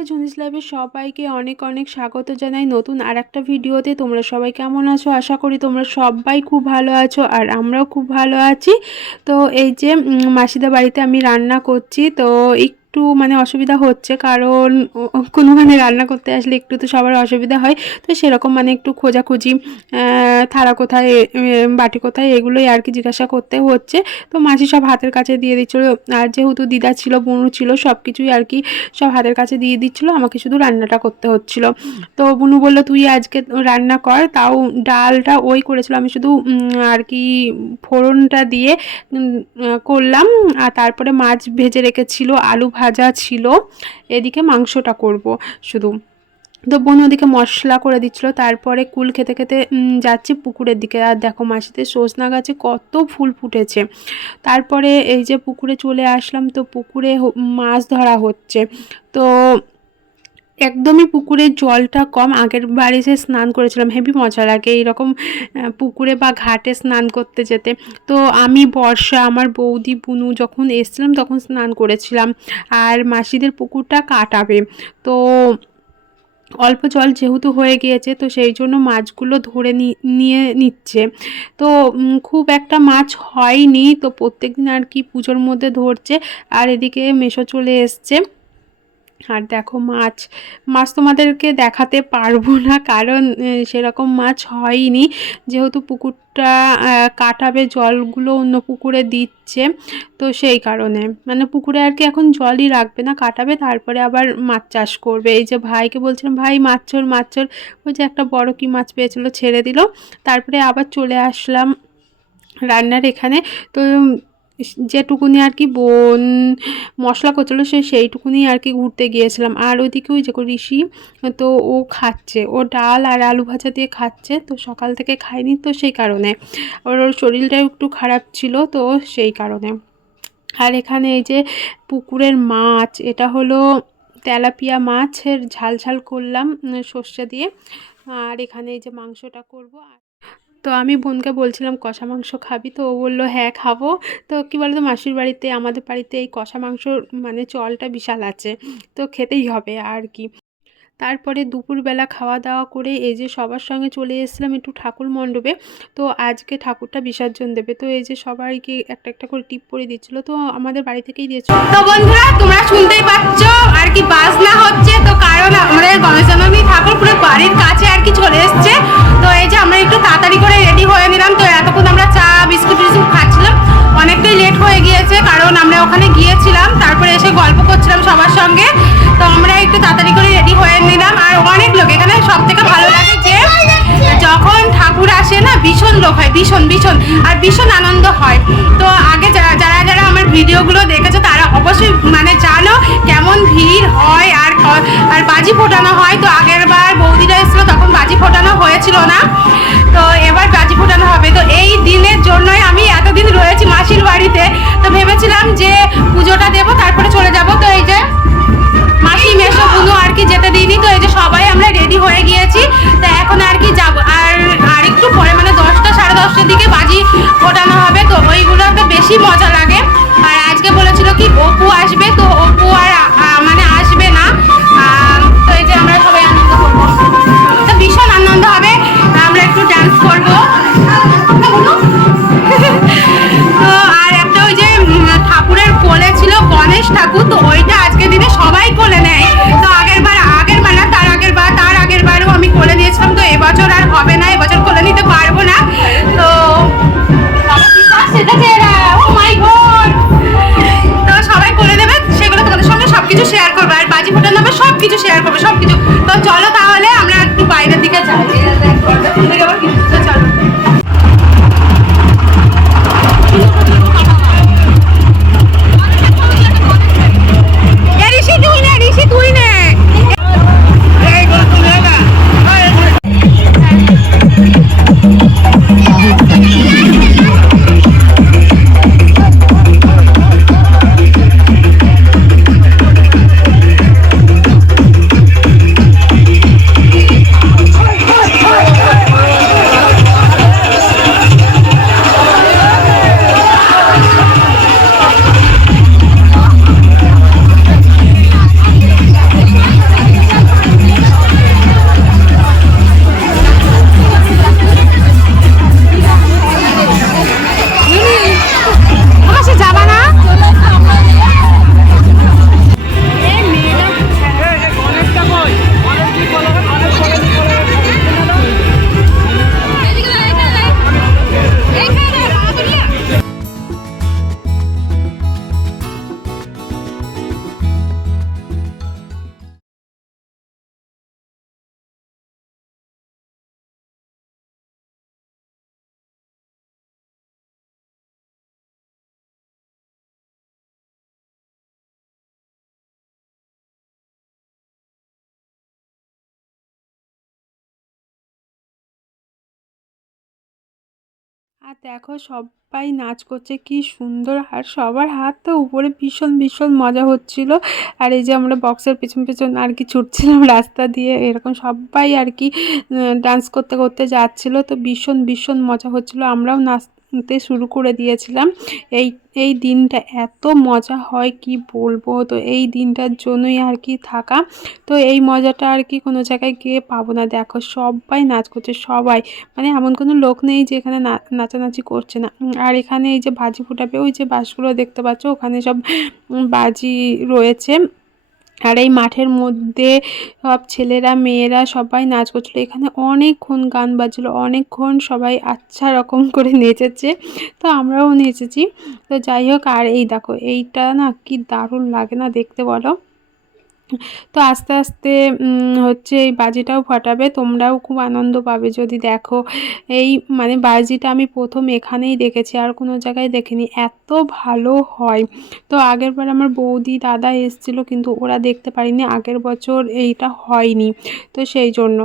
বন্ধুরা জুনিস লাইভে সবাইকে অনেক অনেক স্বাগত জানাই নতুন আর একটা ভিডিওতে। তোমরা সবাই কেমন আছো? আশা করি তোমরা সবাই খুব ভালো আছো আর আমরাও খুব ভালো আছি। তো এই যে মাসিদা বাড়িতে আমি রান্না করছি, তো একটু মানে অসুবিধা হচ্ছে, কারণ কোনোখানে রান্না করতে আসলে একটু তো সবার অসুবিধা হয়। তো সেরকম মানে একটু খোঁজাখুঁজি থালা কোথায় বাটি কোথায়, এগুলোই আর কি জিজ্ঞাসা করতে হচ্ছে। তো মাসি সব হাতের কাছে দিয়ে দিচ্ছিল, আর যেহেতু দিদা ছিল, বুনু ছিল সব কিছুই আর কি সব হাতের কাছে দিয়ে দিচ্ছিল, আমাকে শুধু রান্নাটা করতে হচ্ছিল। তো বুনু বলল, তুই আজকে রান্না কর, তাও ডালটা ওই করেছিল, আমি শুধু আর কি ফোড়নটা দিয়ে করলাম, আর তারপরে মাছ ভেজে রেখেছিল, আলু ভাজা ছিল, এদিকে মাংসটা করব শুধু। তো বোন ওদিকে মশলা করে দিচ্ছিল, তারপরে কুল খেতে খেতে যাচ্ছে পুকুরের দিকে। আর দেখো মাসিতে সজনা গাছে কত ফুল ফুটেছে। তারপরে এই যে পুকুরে চলে আসলাম, তো পুকুরে মাছ ধরা হচ্ছে। তো একদমই পুকুরের জলটা কম। আগের বারে যে স্নান করেছিলাম হেভি মজা লাগে এইরকম পুকুরে বা ঘাটে স্নান করতে যেতে। তো আমি, বর্ষা, আমার বৌদি, বুনু যখন এসছিলাম তখন স্নান করেছিলাম। আর মাসিদের পুকুরটা কাটাবে। তো অল্প জল যেহেতু হয়ে গিয়েছে, তো সেই জন্য মাছগুলো ধরে নিয়ে নিচ্ছে। তো খুব একটা মাছ হয়নি। তো প্রত্যেকদিন আর কি পুজোর মধ্যে ধরছে। আর এদিকে মেশো চলে এসছে। আর দেখো মাছ মাছ তোমাদেরকে দেখাতে পারব না কারণ সেরকম মাছ হয়নি। যেহেতু পুকুরটা কাটাবে, জলগুলো অন্য পুকুরে দিচ্ছে, তো সেই কারণে। মানে পুকুরে আর কি এখন জলই রাখবে না, কাটাবে, তারপরে আবার মাছ চাষ করবে। এই যে ভাইকে বলছিলাম, ভাই মাছ চোর মাছ চোর ওই যে একটা বড় কি মাছ পেয়েছিল, ছেড়ে দিল। তারপরে আবার চলে আসলাম রান্নার এখানে। তো যেটুকুনি আর কি বোন মশলা করছিল, সে সেইটুকুনি আর কি ঘুরতে গিয়েছিলাম। আর ওইদিকে ওই যে ঋষি, তো ও খাচ্ছে। ও ডাল আর আলু ভাজা দিয়ে খাচ্ছে, তো সকাল থেকে খায়নি তো সেই কারণে। ওর ওর শরীরটাও একটু খারাপ ছিল তো সেই কারণে। আর এখানে এই যে পুকুরের মাছ, এটা হলো তেলাপিয়া মাছের ঝাল ঝাল করলাম সর্ষে দিয়ে। আর এখানে এই যে মাংসটা করব। তো আমি বোনকে বলছিলাম, কষা মাংস খাবি? তো ও বলল হ্যাঁ খাব। তো কী বলতো, মাসির বাড়িতে, আমাদের বাড়িতে এই কষা মাংস মানে চলটা বিশাল আছে, তো খেতেই হবে আর কি। তারপরে দুপুরবেলা খাওয়া দাওয়া করে এই যে সবার সঙ্গে চলে এসেছিলাম একটু ঠাকুর মণ্ডপে, তো আজকে ঠাকুরটা বিসর্জন দেবে। তো এই যে সবাইকে একটা একটা করে টিপ পরে দিচ্ছিল, তো আমাদের বাড়ি থেকেই দিয়েছিল। তো বন্ধুরা, তোমরা শুনতেই পাচ্ছ, আর কি বাজনা হচ্ছে, তো কারণ আমাদের গণেশজননী ঠাকুর পুরো বাড়ির কাছে আর কি চলে এসছে। তো এই যে আমরা একটু তাড়াতাড়ি করে রেডি হয়ে নিলাম, তো এতক্ষণ আমরা চা, বিস্কুট টিস্কুট খাচ্ছিলাম। অনেকটাই লেট হয়ে গিয়েছে, কারণ আমরা ওখানে গিয়েছিলাম, তারপরে এসে গল্প করছিলাম সবার সঙ্গে। সব থেকে ভালো লাগে যে যখন ঠাকুর আসে না, ভীষণ লোক হয়, ভীষণ ভীষণ, আর ভীষণ আনন্দ হয়। তো আগে যারা যারা যারা আমার ভিডিওগুলো দেখেছ, তারা অবশ্যই মানে জানো কেমন ভিড় হয় আর আর বাজি ফোটানো হয়। তো আগের বার বৌদিরা এসেছিল, তখন বাজি ফোটানো হয়েছিল না। তো এবার বাজি ফোটানো হবে। তো এই দিনের জন্যই আমি এতদিন রয়েছি মাসির বাড়িতে। তো ভেবেছিলাম যে পুজোটা দেবো, তারপরে চলে যাব। তো এই যে তো এখন আর কি যাব? আর আর একটু পরে মানে দশটা, সাড়ে দশটার দিকে বাজি ফোটানো হবে, তো ওইগুলোতে বেশি মজা লাগে। আর আজকে বলেছিল কি, অপু আসবে, তো আর দেখো সবাই নাচ করছে, কি সুন্দর। আর সবার হাত তো উপরে ভীষণ ভীষণ মজা হচ্ছিল। আর এই যে আমরা বক্সের পেছন পেছন আর কি ছুটছিলাম রাস্তা দিয়ে, এরকম সবাই আর কি ডান্স করতে করতে যাচ্ছিল। তো ভীষণ ভীষণ মজা হচ্ছিল। আমরাও নাচতে শুরু করে দিয়েছিলাম। এই এই দিনটা এত মজা হয়, কি বলব? তো এই দিনটার জন্যই আর কি থাকা। তো এই মজাটা আর কি কোনো জায়গায় গিয়ে পাবো না। দেখো, সবাই নাচ করছে, সবাই। মানে এমন কোনো লোক নেই যে এখানে নাচানাচি করছে না। আর এখানে এই যে বাজি ফুটাবে, ওই যে বাসগুলো দেখতে পাচ্ছ, ওখানে সব বাজি রয়েছে। আর এই মাঠের মধ্যে সব ছেলেরা, মেয়েরা সবাই নাচ করছিল। এখানে অনেকক্ষণ গান বাজছিল, অনেকক্ষণ সবাই আচ্ছা রকম করে নেচেছে। তো আমরাও নেচেছি। তো যাই হোক, আর এই দেখো, এইটা না কি দারুণ লাগে না দেখতে বলো। তো আস্তে আস্তে হচ্ছে এই বাজিটাও ফাটাবে, তোমরাও খুব আনন্দ পাবে। যদি দেখো, এই মানে বাজিটা আমি প্রথম এখানেই দেখেছি, আর কোনো জায়গায় দেখিনি। এত ভালো হয়। তো আগের বার আমার বৌদি, দাদা এসেছিল, কিন্তু ওরা দেখতে পারিনি। আগের বছর এইটা হয়নি। তো সেই জন্য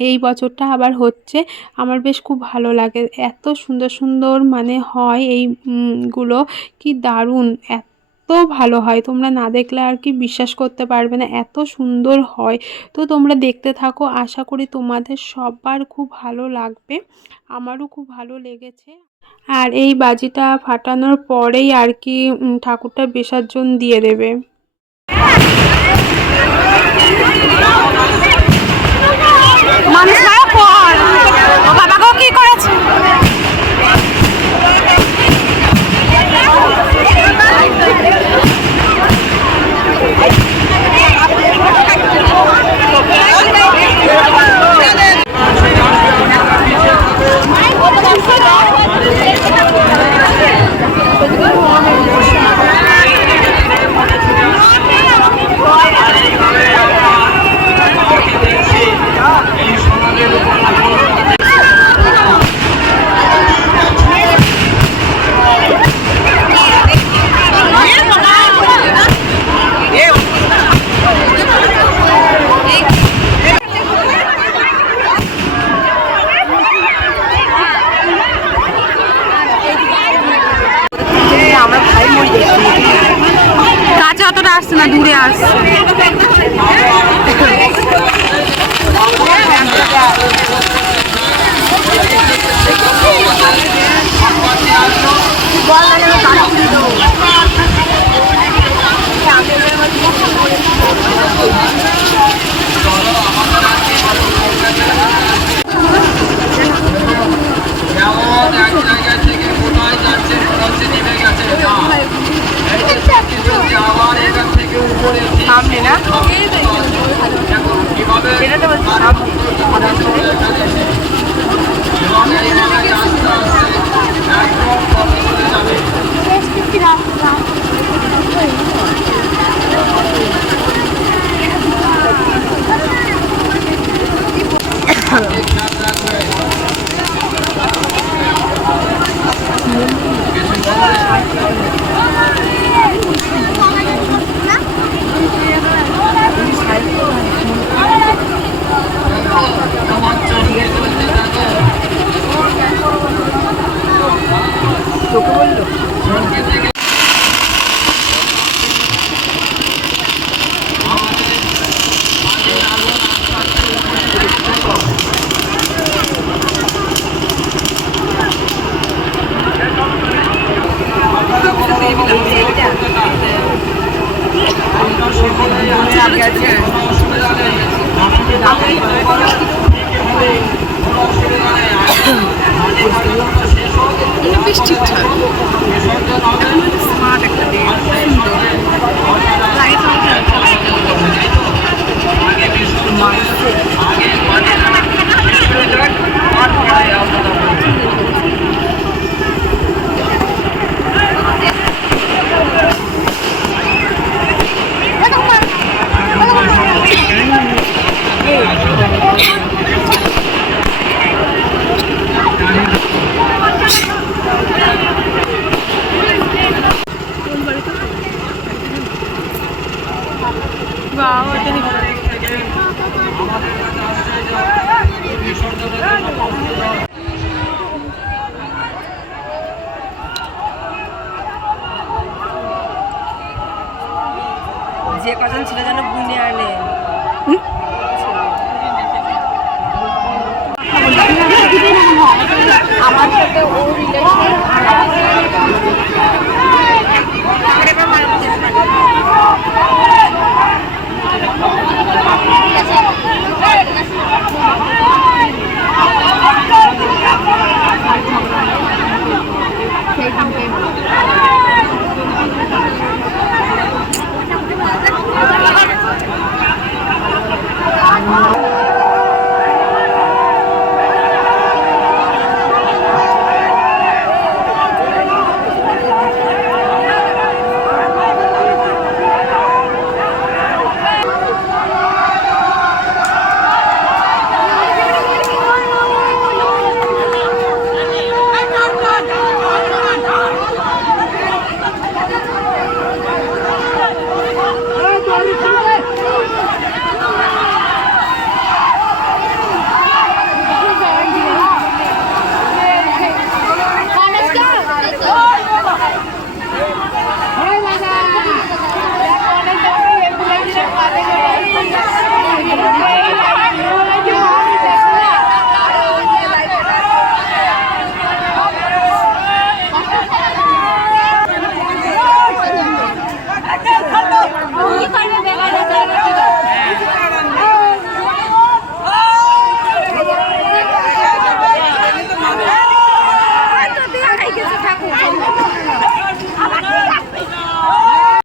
এই বছরটা আবার হচ্ছে। আমার বেশ খুব ভালো লাগে। এত সুন্দর সুন্দর মানে হয় এইগুলো কি দারুণ! এত ভালো হয়, তোমরা না দেখলে আর কি বিশ্বাস করতে পারবে না, এত সুন্দর হয়। তো তোমরা দেখতে থাকো, আশা করি তোমাদের সবার খুব ভালো লাগবে, আমারও খুব ভালো লেগেছে। আর এই বাজিটা ফাটানোর পরেই আর কি ঠাকুরটা বিসর্জন দিয়ে দেবে মারা পর ও বাবাকেও কি করেছে কাছে অতটা আসছে না দূরে আসছে যেমন এক জায়গা থেকে কোথায় যাচ্ছে মনে হচ্ছে নেমে গেছে না এই যে সত্যি সত্যি আবার এখান থেকে উপরে সামনে না দেখো কীভাবে এবং এইভাবে আস্তে আস্তে